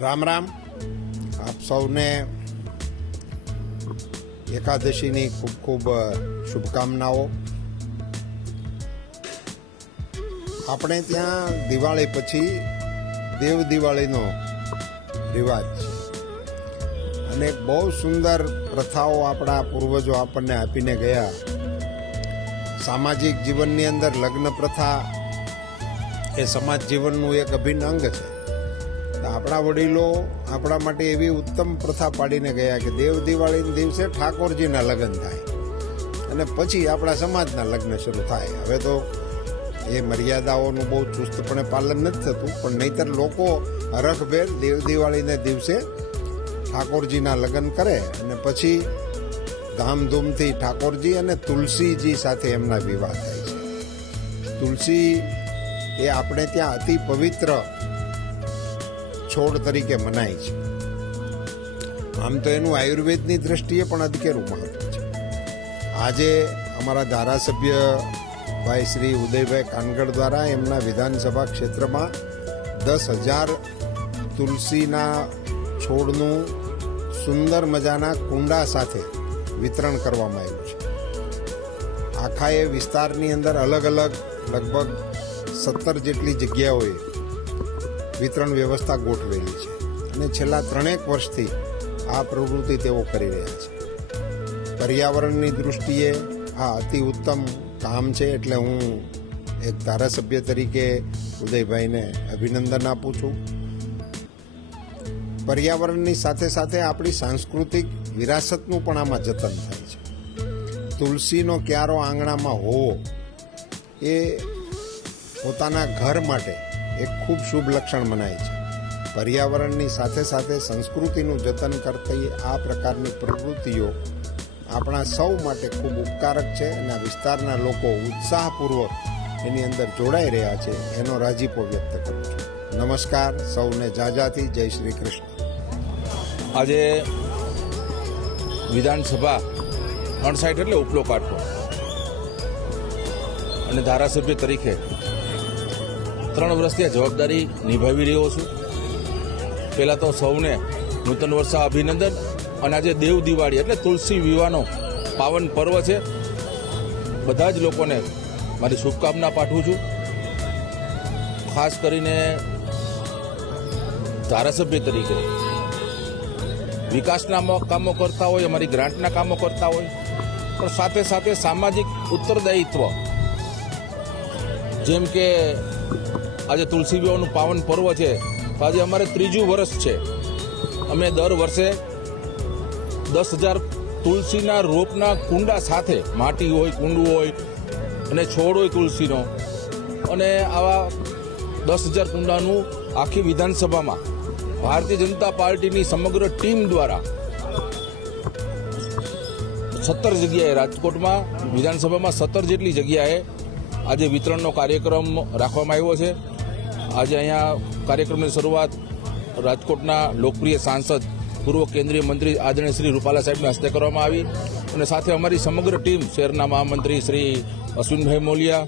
રામ રામ. આપ સૌને એકાદશીની ખૂબ ખૂબ શુભકામનાઓ. આપણે ત્યાં દિવાળી પછી દેવ દિવાળીનો રિવાજ છે. અને બહુ સુંદર પ્રથાઓ આપણા પૂર્વજો આપણને આપીને ગયા. સામાજિક જીવનની અંદર લગ્ન પ્રથા એ સમાજ જીવનનું એક અભિન્ન અંગ છે. આપણા વડીલો આપણા માટે એવી ઉત્તમ પ્રથા પાડીને ગયા કે દેવ દિવાળીના દિવસે ઠાકોરજીના લગ્ન થાય. અને પછી આપણા સમાજના લગ્ન શરૂ થાય. હવે તો એ મર્યાદાઓનું બહુ ચુસ્તપણે પાલન નથી થતું, પણ નહીતર લોકો હરખભેર દેવ દિવાળીના દિવસે ઠાકોરજીના લગ્ન કરે અને પછી ધામધૂમથી ઠાકોરજી અને તુલસીજી સાથે એમના વિવાહ થાય છે. તુલસી એ આપણે ત્યાં અતિ પવિત્ર છોડ તરીકે મનાય છે. આમ તો એનું આયુર્વેદની દ્રષ્ટિએ પણ અધકેરું મહત્વ છે. આજે અમારા ધારાસભ્ય ભાઈ શ્રી ઉદયભાઈ કાનગડ દ્વારા એમના વિધાનસભા ક્ષેત્રમાં દસ હજાર તુલસીના છોડનું સુંદર મજાના કુંડા સાથે વિતરણ કરવામાં આવ્યું છે. આખા એ વિસ્તારની અંદર અલગ અલગ લગભગ સત્તર જેટલી જગ્યાઓએ વિતરણ વ્યવસ્થા ગોઠવેલી છે. અને છેલ્લા ત્રણેક વર્ષથી આ પ્રવૃત્તિ તેઓ કરી રહ્યા છે. પર્યાવરણની દૃષ્ટિએ આ અતિ ઉત્તમ કામ છે એટલે હું એક ધારાસભ્ય તરીકે ઉદયભાઈને અભિનંદન આપું છું. પર્યાવરણની સાથે સાથે આપણી સાંસ્કૃતિક વિરાસતનું પણ આમાં જતન થાય છે. તુલસીનો ક્યારો આંગણામાં હોવો એ પોતાના ઘર માટે એક ખૂબ શુભ લક્ષણ મનાય છે. પર્યાવરણની સાથે સાથે સંસ્કૃતિનું જતન કરતી આ પ્રકારની પ્રવૃત્તિઓ આપણા સૌ માટે ખૂબ ઉપકારક છે અને આ વિસ્તારના લોકો ઉત્સાહપૂર્વક એની અંદર જોડાઈ રહ્યા છે. એનો રાજીપો વ્યક્ત કરું છું. નમસ્કાર, સૌને જાજાથી જય શ્રી કૃષ્ણ. આજે વિધાનસભા અણસાઠ એટલે ઉપલો કાઢવો અને ધારાસભ્ય તરીકે ત્રણ વર્ષથી આ જવાબદારી નિભાવી રહ્યો છું. પહેલાં તો સૌને નૂતન વર્ષા અભિનંદન અને આજે દેવ દિવાળી એટલે તુલસી વિવાહનો પાવન પર્વ છે. બધા જ લોકોને મારી શુભકામના પાઠવું છું. ખાસ કરીને ધારાસભ્ય તરીકે. વિકાસના કામો કરતા હોય, અમારી ગ્રાન્ટના કામો કરતા હોય. પણ સાથે સાથે સામાજિક ઉત્તરદાયિત્વ જેમ કે આજે તુલસી વિવાહનું પાવન પર્વ છે, તો આજે અમારે ત્રીજું વર્ષ છે. અમે દર વર્ષે દસ હજાર તુલસીના રોપના કુંડા સાથે, માટી હોય, કુંડું હોય, અને છોડ હોય તુલસીનો, અને આવા દસ હજાર કુંડાનું આખી વિધાનસભામાં ભારતીય જનતા પાર્ટીની સમગ્ર ટીમ દ્વારા સત્તર જગ્યાએ રાજકોટમાં, વિધાનસભામાં સત્તર જેટલી જગ્યાએ આજે વિતરણનો કાર્યક્રમ રાખવામાં આવ્યો છે. આજે અહીંયા કાર્યક્રમની શરૂઆત રાજકોટના લોકપ્રિય સાંસદ, પૂર્વ કેન્દ્રીય મંત્રી આદરણીય શ્રી રૂપાલા સાહેબના હસ્તે કરવામાં આવી અને સાથે અમારી સમગ્ર ટીમ શહેરના મહામંત્રી શ્રી અશ્વિનભાઈ મોલિયા,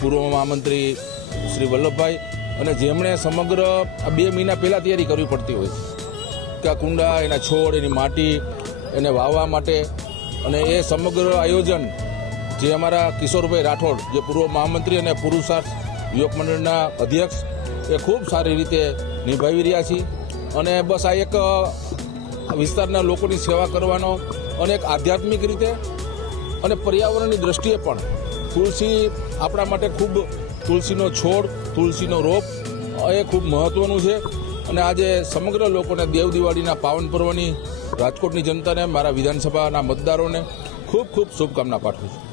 પૂર્વ મહામંત્રી શ્રી વલ્લભભાઈ અને જેમણે સમગ્ર આ બે મહિના પહેલાં તૈયારી કરવી પડતી હોય કે આ કુંડા, એના છોડ, એની માટી, એને વાવવા માટે અને એ સમગ્ર આયોજન જે અમારા કિશોરભાઈ રાઠોડ, જે પૂર્વ મહામંત્રી અને પુરુષાર્થ યુવક મંડળના અધ્યક્ષ, એ ખૂબ સારી રીતે નિભાવી રહ્યા છીએ. અને બસ આ એક વિસ્તારના લોકોની સેવા કરવાનો અને એક આધ્યાત્મિક રીતે અને પર્યાવરણની દ્રષ્ટિએ પણ તુલસી આપણા માટે ખૂબ તુલસીનો છોડ, તુલસીનો રોપ, એ ખૂબ મહત્ત્વનું છે. અને આજે સમગ્ર લોકોને દેવ દિવાળીના પાવન પર્વની રાજકોટની જનતાને, મારા વિધાનસભાના મતદારોને ખૂબ ખૂબ શુભકામના પાઠવું છું.